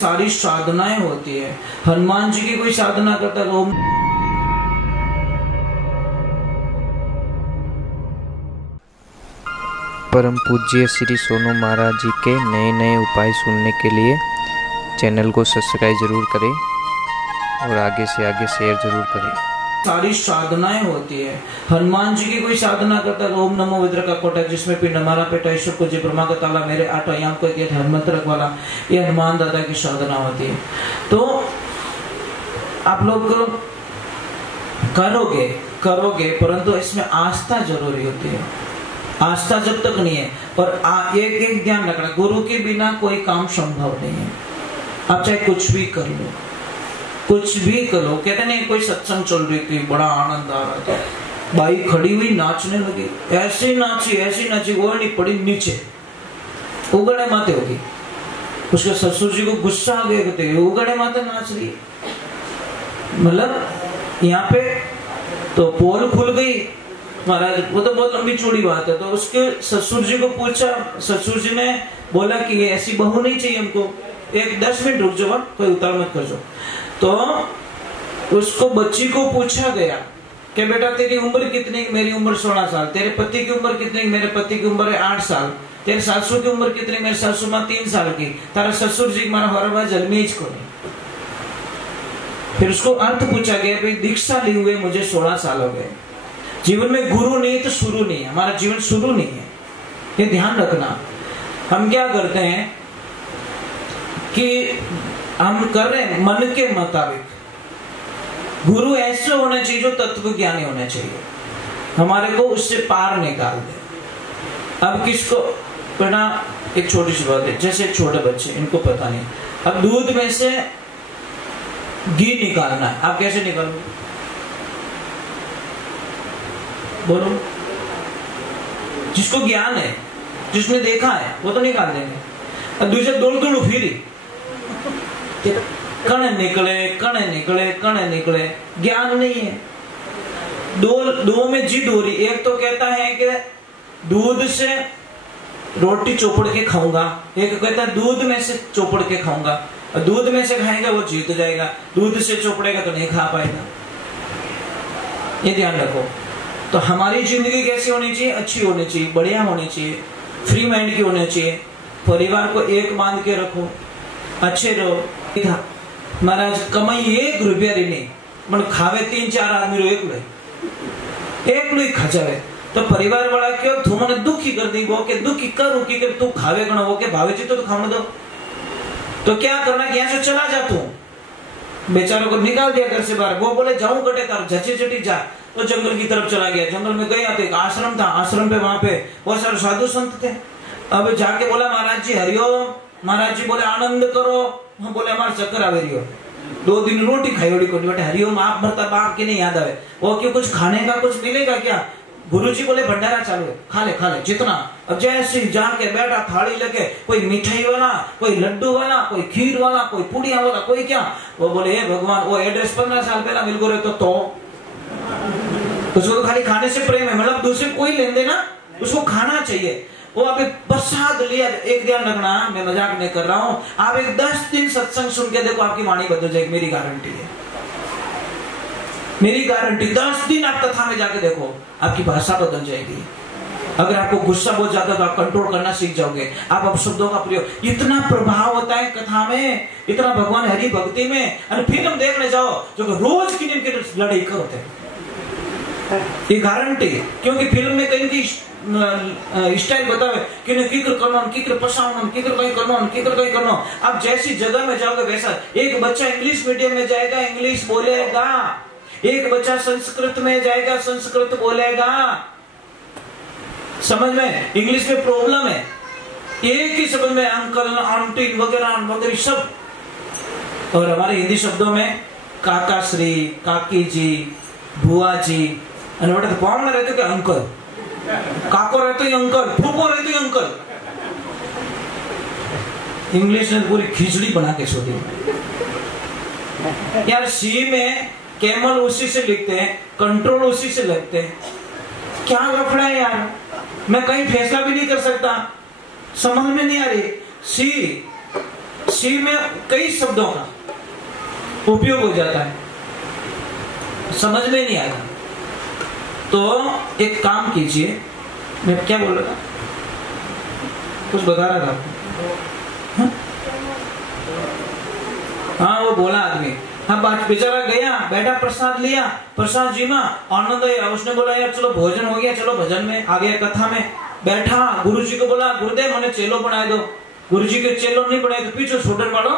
सारी साधनाएं होती है। हनुमान जी की कोई साधना करता है तो परम पूज्य श्री सोनू महाराज जी के नए नए उपाय सुनने के लिए चैनल को सब्सक्राइब जरूर करें और आगे से आगे शेयर जरूर करें। सारी साधनाएं होती है। हनुमान जी की कोई साधना करता है तो ओम नमो विद्र का कोटा जिसमें पिंड हमारा पेटा ईश्वर को जी ब्रह्मा का ताला मेरे आठ आयाम को एक हनुमंत रख वाला, ये हनुमान दादा की साधना होती है। तो आप लोग करोगे परंतु इसमें आस्था जरूरी होती है। आस्था जब तक नहीं है और एक ध्यान रखना, गुरु के बिना कोई काम संभव नहीं है। आप चाहे कुछ भी कर लो, कुछ भी करो। कहते नहीं कोई सत्संग चल रही थी, बड़ा आनंद आ रहा था, बाई खड़ी हुई नाचने लगी, ऐसी नाची वो नहीं पड़ी नीचे, उगड़े माते होगी। उसके ससुर जी को गुस्सा आ गया, कहते उगड़े माते नाच रही। मतलब यहाँ पे तो पोल खुल गई महाराज, वो तो बहुत लंबी चौड़ी बात है। तो उसके ससुर जी को पूछा, ससुर जी ने बोला कि ये ऐसी बहू नहीं चाहिए हमको, एक 10 मिनट रुक जाओ, कोई उतार मत कर जाओ। तो उसको बच्ची को पूछा गया कि बेटा तेरी उम्र कितनी? मेरी उम्र 16 साल। तेरे पति की उम्र कितनी? मेरे पति की उम्र है 8 साल। तेरे सासू की उम्र कितनी? मेरे सासू मां 3 साल की। तारा ससुर जी मारा हरवा जन्मीज को नहीं। फिर उसको अर्थ पूछा गया, भाई दीक्षा ली हुए मुझे 16 साल हो गए, जीवन में गुरु नहीं तो शुरू नहीं है, हमारा जीवन शुरू नहीं है। ये ध्यान रखना। हम क्या करते हैं कि हम कर रहे हैं मन के मुताबिक। गुरु ऐसे होने चाहिए जो तत्व ज्ञानी होने चाहिए, हमारे को उससे पार निकाल दे। अब किसको पढ़ा, एक छोटी सी बात है, जैसे छोटे बच्चे, इनको पता नहीं, अब दूध में से घी निकालना है, आप कैसे निकालोगे? बोलो। जिसको ज्ञान है, जिसने देखा है, वो तो निकाल देंगे। अब दूसरे दौड़ फिरी, कण निकले, ज्ञान नहीं है। दो में जिद हो रही। एक तो कहता है कि दूध से रोटी चोपड़ के खाऊंगा, एक कहता है दूध में से चोपड़ के खाऊंगा। और दूध में से खाएगा वो जीत जाएगा, दूध से चोपड़ेगा तो नहीं खा पाएगा। ये ध्यान रखो। तो हमारी जिंदगी कैसी होनी चाहिए? अच्छी होनी चाहिए, बढ़िया होनी चाहिए, फ्री माइंड की होनी चाहिए। परिवार को एक बांध के रखो, अच्छे रहो। महाराज कमाई 1 रुपया नहीं, मन खावे 3-4 आदमी रो एक लोई खा जावे तो परिवार वाला क्यों तू मने दुखी कर दी, वो के दुखी करूं कि तू खावे गणो, वो के भावे जी तो खाने दो। तो क्या करना कि यहाँ से चला जा, तू बेचारों को निकाल दिया घर से बाहर। वो बोले जाऊं गटे कर झटी जा, तो जंगल की तरफ चला गया। जंगल में गया तो एक आश्रम था, आश्रम पे वहां पे बहुत सारे साधु संत थे। अब जाके बोला महाराज जी हरिओम। महाराज जी बोले आनंद करो। हम बोले हमारे चक्कर आवे रही हो, 2 दिन रोटी खाई ओडी को बेटे हरिओम आप भरता बाप के नहीं याद आवे, वो क्यों कुछ खाने का कुछ मिलेगा क्या? गुरुजी बोले भंडारा चालू है, खा ले जितना। अब जैसे जाके बैठा, थाली लगे, कोई मिठाई वाला, कोई लड्डू वाला, कोई खीर वाला, कोई पुड़िया वाला, कोई क्या। वो बोले हे भगवान, वो एड्रेस 15 साल पहला मिल गो रहे तो उसको तो खाली खाने से प्रेम है, मतलब दूसरे कोई लेन देना, उसको खाना चाहिए। वो अभी प्रसाद लिया। एक ध्यान रखना, मैं मजाक नहीं कर रहा हूं, आप एक 10 दिन सत्संग सुन के देखो, आपकी वाणी बदल जाएगी, मेरी गारंटी है, मेरी गारंटी। 10 दिन आप कथा में जाके देखो, आपकी भाषा बदल जाएगी। अगर आपको गुस्सा बहुत ज्यादा तो आप कंट्रोल करना सीख जाओगे, आप अपशब्दों का प्रयोग। इतना प्रभाव होता है कथा में, इतना भगवान हरि भक्ति में। और फिल्म देखने जाओ जो रोज की जिनकी लड़ाई करते हैं, ये गारंटी। क्योंकि फिल्म में कहीं स्टाइल बतावे कि किकर करना, किकर पसावना, किकर कहीं करना। अब जैसी जगह में जाओगे वैसा। एक बच्चा इंग्लिश मीडियम में जाएगा, इंग्लिश बोलेगा। एक बच्चा संस्कृत में जाएगा, संस्कृत बोलेगा। समझ में? इंग्लिश में प्रॉब्लम है, एक ही शब्द में अंकल, आंटी वगैरह सब। और हमारे हिंदी शब्दों में काका श्री, काकी जी, बुआ जी, बेटा तो पाम में रहते कि अंकल, काको रहते ही अंकल, फूफो रहते ही अंकल। इंग्लिश ने पूरी खिचड़ी बना के छोड़ी यार। सी में कैमल उसी से लिखते हैं, कंट्रोल उसी से लिखते हैं। क्या लफड़ा है यार, मैं कहीं फैसला भी नहीं कर सकता, समझ में नहीं आ रही। शिव में कई शब्दों का उपयोग हो जाता है, समझ में नहीं आएगा। तो एक काम कीजिए, मैं क्या बोल रहा था, कुछ बता रहा था आपको। हाँ वो बोला आदमी, हाँ बात बेचारा गया, बैठा, प्रसाद लिया, प्रसाद जी में आनंद आया, उसने बोला यार चलो भोजन हो गया, चलो भजन में आ गया, कथा में बैठा, गुरुजी को बोला गुरुदेव मैंने चेलो बना दो। गुरुजी के चेलो नहीं बनाए तो पीछे छोड़ने वालो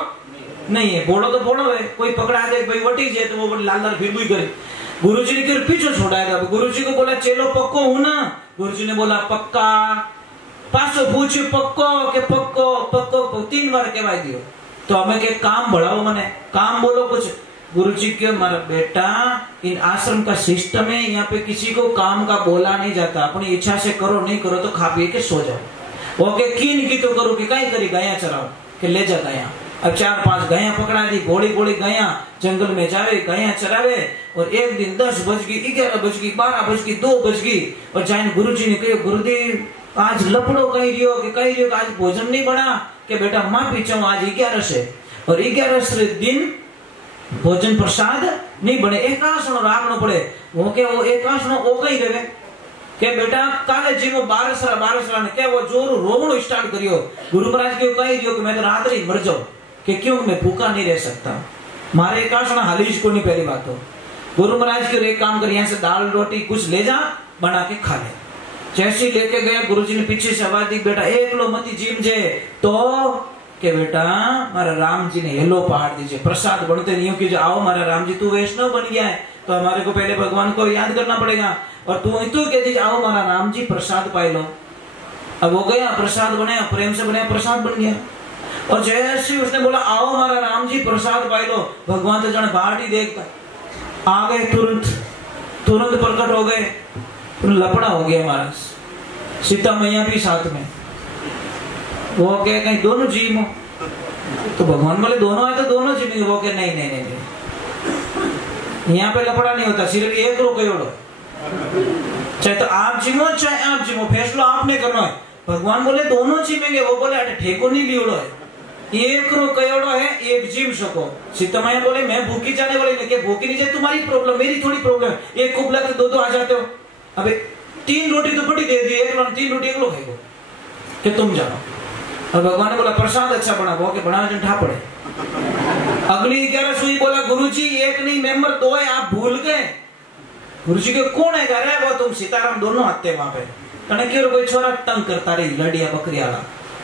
नहीं है, बोलो तो बोलो है, कोई पकड़ा दे भाई वटी जाए तो वो लाल लाल फिर भी करे। गुरुजी ने फिर पीछे छोड़ाएगा, गुरुजी को बोला चेलो पक्को हूं ना, गुरुजी ने बोला पक्का, पासो पूछ्यो पक्को के पक्को पक्को 3 बार कहवा दियो। तो हमें के काम बढ़ाओ, मने काम बोलो कुछ। गुरुजी के मारा बेटा इन आश्रम का सिस्टम है, यहाँ पे किसी को काम का बोला नहीं जाता, अपनी इच्छा से करो, नहीं करो तो खा पी के सो जाओ। ओके कीन की तो करो कि कहीं करी गाया चराओ के ले जा गाया। अब 4-5 गाया पकड़ा दी, घोड़ी घोड़ी गाया जंगल में जावे, गाया चरावे, और एक दिन 10 बज गई, 11 बज गई, 12 बज गई, 2 बज गई, और जाइन गुरुजी ने कहा गुरुदेव आज लपड़ो कही रियो कि आज भोजन नहीं बना, के बेटा माफी चाहूं आज 11 से, और 11 दिन भोजन प्रसाद नहीं बने, एकासनो राखनो पड़े। वो के वो एकासनो ओ कही रहे के बेटा काले जी में 12 ने क्या वो जोर रोवणो स्टार्ट करियो। गुरु महाराज के कही रियो कि मैं तो रात ही मर जाऊं, कि क्यों मैं भूखा नहीं रह सकता, मारे एकासना हालीज को नहीं। पहली बात तो गुरु महाराज के एक काम कर, यहाँ से दाल रोटी कुछ ले जा बना के खा ले। जैसे लेके गया गुरुजी ने पीछे से आवाज दी बेटा एक लो मती जीम जे, तो के बेटा मारा राम जी ने हेलो पहाड़ दीजिए, प्रसाद बनते नहीं हो कि जो आओ मारा राम जी तू वैष्णव बन गया है तो हमारे को पहले भगवान को याद करना पड़ेगा, और तू इतो कह दीजिए आओ मारा राम जी प्रसाद पाए लो। अब हो गया, प्रसाद बनाया, प्रेम से बनाया, प्रसाद बन गया। और जैसे उसने बोला आओ मारा राम जी प्रसाद पाए लो, भगवान तो जाने बाहर ही देखता आ गए, तुरंत प्रकट हो गए, लपड़ा हो गया महाराज, सीता मैया भी साथ में। वो कहे कहीं दोनों जीव हो, तो भगवान बोले दोनों है तो दोनों जीव। वो कहे नहीं, यहाँ पे लपड़ा नहीं होता, सिर्फ एक रो कयोड़ो, चाहे तो आप जिमो चाहे आप जिमो, फैसला आपने करना है। भगवान बोले दोनों जीवेंगे, वो बोले अटे ठेको नहीं लियोड़ो है, एक रो कयोड़ो है, एक जीव सको। सीता मैया बोले मैं भूखी जाने वाली नहीं, भूखी नहीं जाए तुम्हारी प्रॉब्लम, मेरी थोड़ी प्रॉब्लम, एक कुबला के 2 आ जाते हो। अबे 3 रोटी तो बड़ी दे दी, 3 रोटी एक लो खाएगो कि तुम जानो। और भगवान ने बोला प्रसाद अच्छा बना, वो के बना जन ठा पड़े। अगली 11 सुई बोला गुरुजी एक नहीं मेंबर 2 है, आप भूल गए। गुरुजी के कौन है घर है, वो तुम सीताराम दोनों आते वहां पे, क्यों कोई छोरा तंग करता रही लड़िया बकरिया,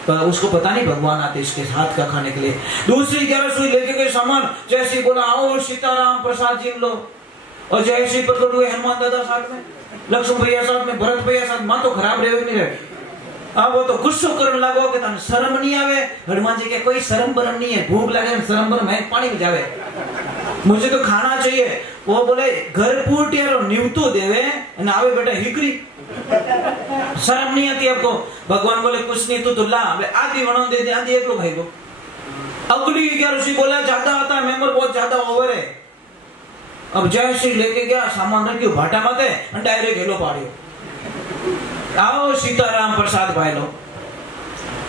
तो उसको पता नहीं भगवान आते इसके हाथ का खाने के लिए। दूसरी 11 सुई लेके गए सामान, जैसे बोला आओ सीताराम प्रसाद जी लो, और जैसे प्रकट हुए हनुमान दादा साथ में, लक्ष्मण भैया साथ में, भरत भैया साथ, मां तो खराब रहे नहीं रहे। अब वो तो गुस्सो करने लगो कि तने शर्म नहीं आवे। हनुमान जी के कोई शर्म बरम नहीं है, भूख लगे शर्म बरम है, पानी में जावे, मुझे तो खाना चाहिए। वो बोले घर पूटियारो न्यूतो देवे न आवे बेटा हिकरी, शर्म नहीं आती आपको। भगवान बोले कुछ नहीं तू तो ला, आधी बना दे दे, आधी एक लोग भाई को। अगली 11 ऋषि बोला ज्यादा आता है, मेंबर बहुत ज्यादा ओवर है। अब जैसे लेके गया सामान रख भाटा माते डायरेक्ट हेलो पाड़ियो, आओ सीताराम प्रसाद भाई लो,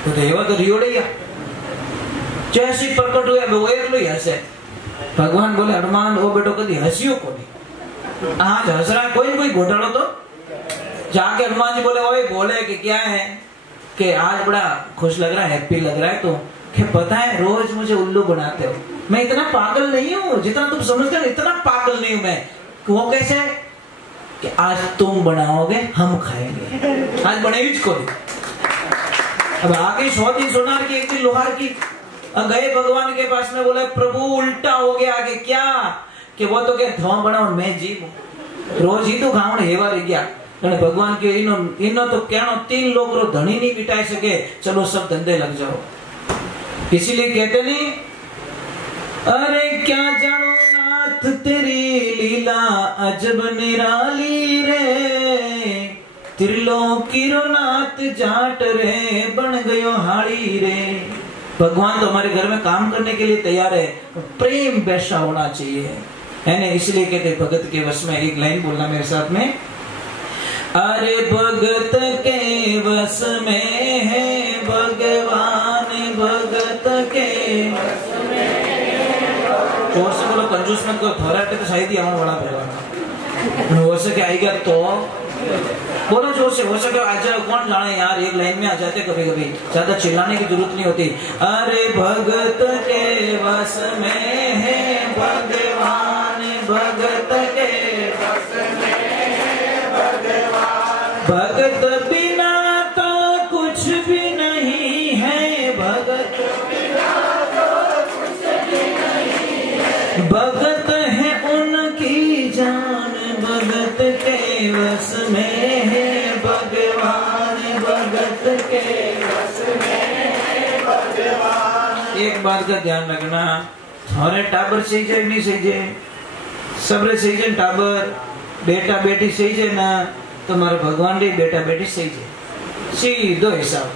तो देवा तो रियोड़िया जैसी प्रकट हुआ वो एक लो हंसे। भगवान बोले हनुमान वो बेटो कभी हंसियो को नहीं, आज हंस रहा कोई घोटालो तो जाके हनुमान जी बोले ओए बोले कि क्या है कि आज बड़ा खुश लग रहा है, हैप्पी लग रहा है, तो क्या पता है रोज मुझे उल्लू बनाते हो, मैं इतना पागल नहीं हूँ जितना तुम समझते हो, इतना पागल नहीं हूँ मैं। वो कैसे कि आज तुम बनाओगे हम खाएंगे, आज बनेगी को नहीं। अब आगे 100 दिन सोनार की 1 दिन लोहार की। अब गए भगवान के पास में, बोले प्रभु उल्टा हो गया आगे क्या कि वो तो क्या धुआं बनाओ मैं जीव रोज ही तो गाँव हेवा रह गया। भगवान के इनो तो कहना 3 लोग रो धनी नहीं बिटाई सके, चलो सब धंधे लग जाओ। इसीलिए कहते नहीं अरे क्या जानो नाथ तेरी लीला अजब निराली रे, त्रिलोकी रो नाथ जाट रे बन गयो हाड़ी रे। भगवान तो हमारे घर में काम करने के लिए तैयार है, प्रेम वैसा होना चाहिए है ना। इसलिए कहते भगत के वश में, एक लाइन बोलना मेरे साथ में, अरे भगत के वश में है भगवान, भगत के जोर से बोलो, कंजूस मत करो, थोड़ा तो शायद ही आने वाला होगा। हो सके आएगा तो बोलो जोर से, हो सके आज कौन जाने यार, एक लाइन में आ जाते कभी कभी, ज्यादा चिल्लाने की जरूरत नहीं होती। अरे भगत के वश में है भगवान, भगत के वश में है भगवान, भगत बिना तो कुछ भी नहीं है, भगत बिना तो कुछ भी नहीं है, भगत है उनकी जान, भगत के वश में है भगवान, भगत के वश में है भगवान। एक बात का ध्यान रखना, हमारे टाबर सही जाए नहीं सही जाए, सबरे सही जाए, टाबर बेटा बेटी सही जाए ना, तुम्हारे भगवान रे बेटा बेटी सही जाए, सीधो हिसाब।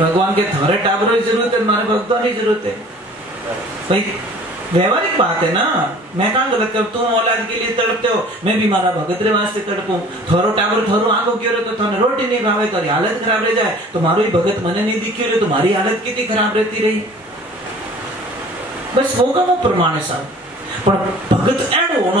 भगवान के थारे टाबरों की जरूरत है, हमारे भगवान की जरूरत है भाई, व्यवहारिक बात है ना। मैं कहाँ गलत कर, तुम औलाद के लिए तड़पते हो, मैं भी मारा भगत रे वास्ते तड़पूं। थोरो टाबर थोरो आंखों क्यों रे, तो थाने रोटी नहीं भावे, तो हालत खराब रह जाए, तो मारो ही भगत मने नहीं दिखियो रे, तुम्हारी हालत कितनी खराब रहती रही। बस होगा वो प्रमाण है साहब, पर भगत एडो